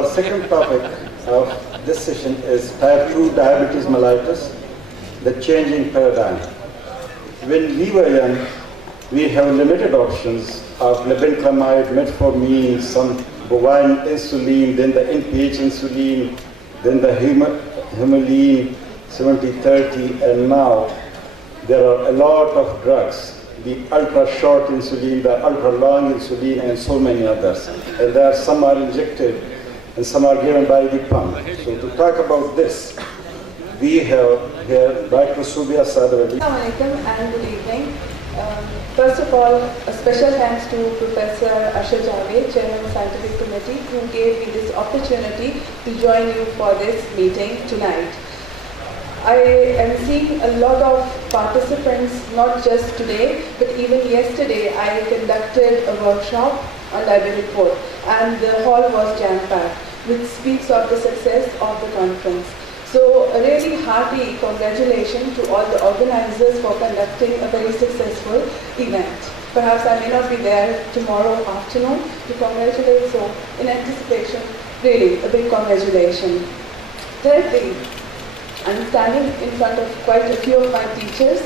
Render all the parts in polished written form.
Our second topic of this session is type 2 diabetes mellitus, the changing paradigm. When we were young, we have limited options of glibenclamide, metformin, some bovine insulin, then the NPH insulin, then the Humulin 70/30, and now there are a lot of drugs, the ultra-short insulin, the ultra-long insulin, and so many others. And there some are injected and some are given by the pump. So to talk about this, we have here Dr. Subia Sadwadi. Assalamu alaikum and good evening. First of all, a special thanks to Professor Ashar Javed, Chairman of the Scientific Committee, who gave me this opportunity to join you for this meeting tonight. I am seeing a lot of participants, not just today, but even yesterday I conducted a workshop on diabetic foot, and the hall was jam-packed, which speaks of the success of the conference. So a really hearty congratulations to all the organizers for conducting a very successful event. Perhaps I may not be there tomorrow afternoon to congratulate, so in anticipation, really a big congratulations. Thirdly, I'm standing in front of quite a few of my teachers,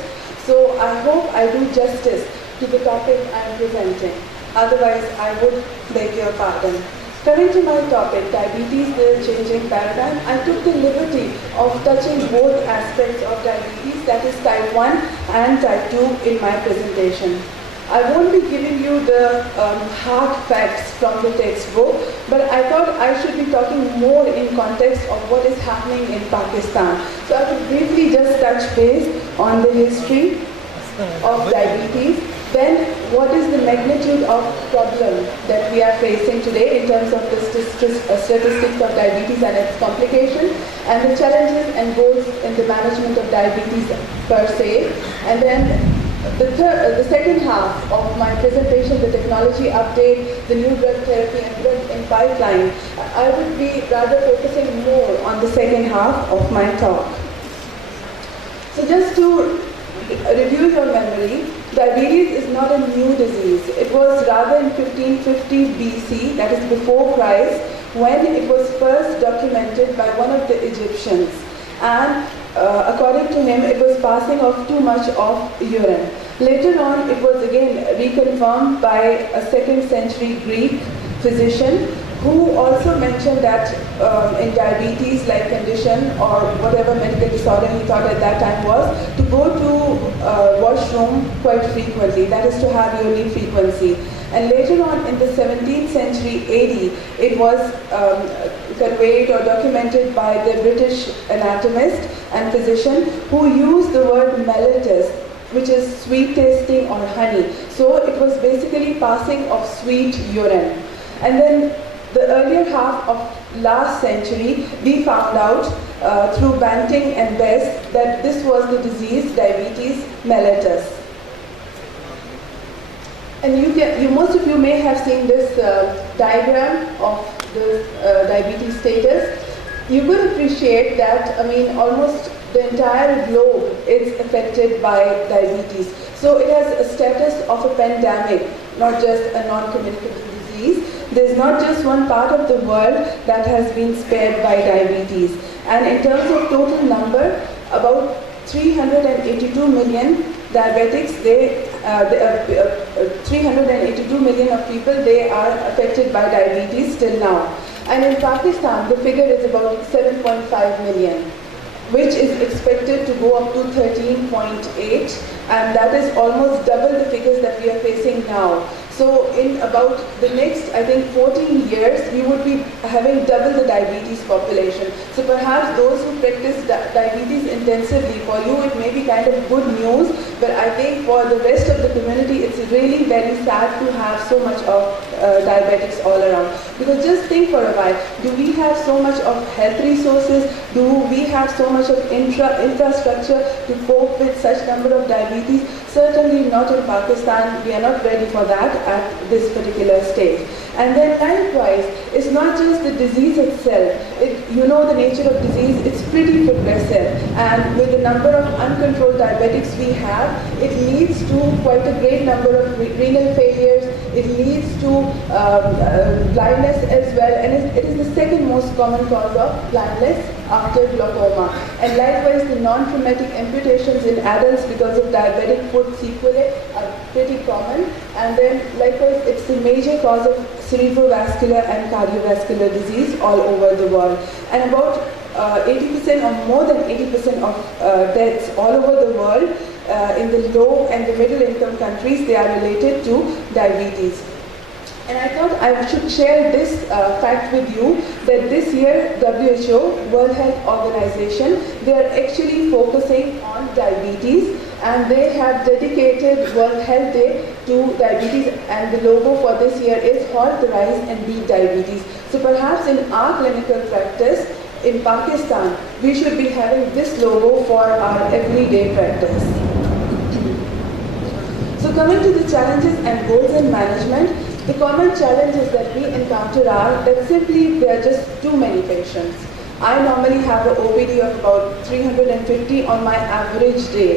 so I hope I do justice to the topic I'm presenting. Otherwise, I would beg your pardon. Coming to my topic, diabetes, the changing paradigm, I took the liberty of touching both aspects of diabetes, that is type 1 and type 2 in my presentation. I won't be giving you the hard facts from the textbook, but I thought I should be talking more in context of what is happening in Pakistan. So I will briefly just touch base on the history of diabetes. Then, what is the magnitude of problem that we are facing today in terms of the statistics of diabetes and its complications, and the challenges and goals in the management of diabetes per se. And then the second half of my presentation, the technology update, the new drug therapy and drugs in pipeline, I would be rather focusing more on the second half of my talk. So just to review your memory, diabetes is not a new disease. It was rather in 1550 BC, that is before Christ, when it was first documented by one of the Egyptians. And according to him, it was passing off too much of urine. Later on, it was again reconfirmed by a 2nd century Greek physician who also mentioned that in diabetes-like condition or whatever medical disorder he thought at that time was, to go to washroom quite frequently, that is to have urinary frequency. And later on in the 17th century AD, it was conveyed or documented by the British anatomist and physician who used the word mellitus, which is sweet tasting or honey. So it was basically passing of sweet urine. And then the earlier half of last century, we found out through Banting and Best that this was the disease diabetes mellitus. And most of you may have seen this diagram of the diabetes status. You could appreciate that, almost the entire globe is affected by diabetes. So it has a status of a pandemic, not just a non-communicable disease. There's not just one part of the world that has been spared by diabetes. And in terms of total number, about 382 million diabetics, 382 million of people, they are affected by diabetes till now. And in Pakistan, the figure is about 7.5 million, which is expected to go up to 13.8, and that is almost double the figures that we are facing now. So in about the next, 14 years, we would be having double the diabetes population. So perhaps those who practice diabetes intensively, for you it may be kind of good news, but I think for the rest of the community, it's really very sad to have so much of diabetics all around. Because just think for a while, do we have so much of health resources? Do we have so much of infrastructure to cope with such number of diabetes? Certainly not in Pakistan. We are not ready for that at this particular stage. And then type-wise, it's not just the disease itself. You know the nature of disease, it's pretty progressive. And with the number of uncontrolled diabetics we have, it leads to quite a great number of renal failures. It leads to blindness as well. And it is the second common cause of blindness after glaucoma. And likewise, the non-traumatic amputations in adults because of diabetic foot sequelae are pretty common. And then likewise, it's the major cause of cerebrovascular and cardiovascular disease all over the world. And about 80% or more than 80% of deaths all over the world in the low and the middle income countries, they are related to diabetes. And I thought I should share this fact with you that this year WHO, World Health Organization, they are actually focusing on diabetes, and they have dedicated World Health Day to diabetes, and the logo for this year is Halt the Rise and Beat Diabetes. So perhaps in our clinical practice in Pakistan, we should be having this logo for our everyday practice. So coming to the challenges and goals in management, the common challenges that we encounter are that simply there are just too many patients. I normally have an OPD of about 350 on my average day.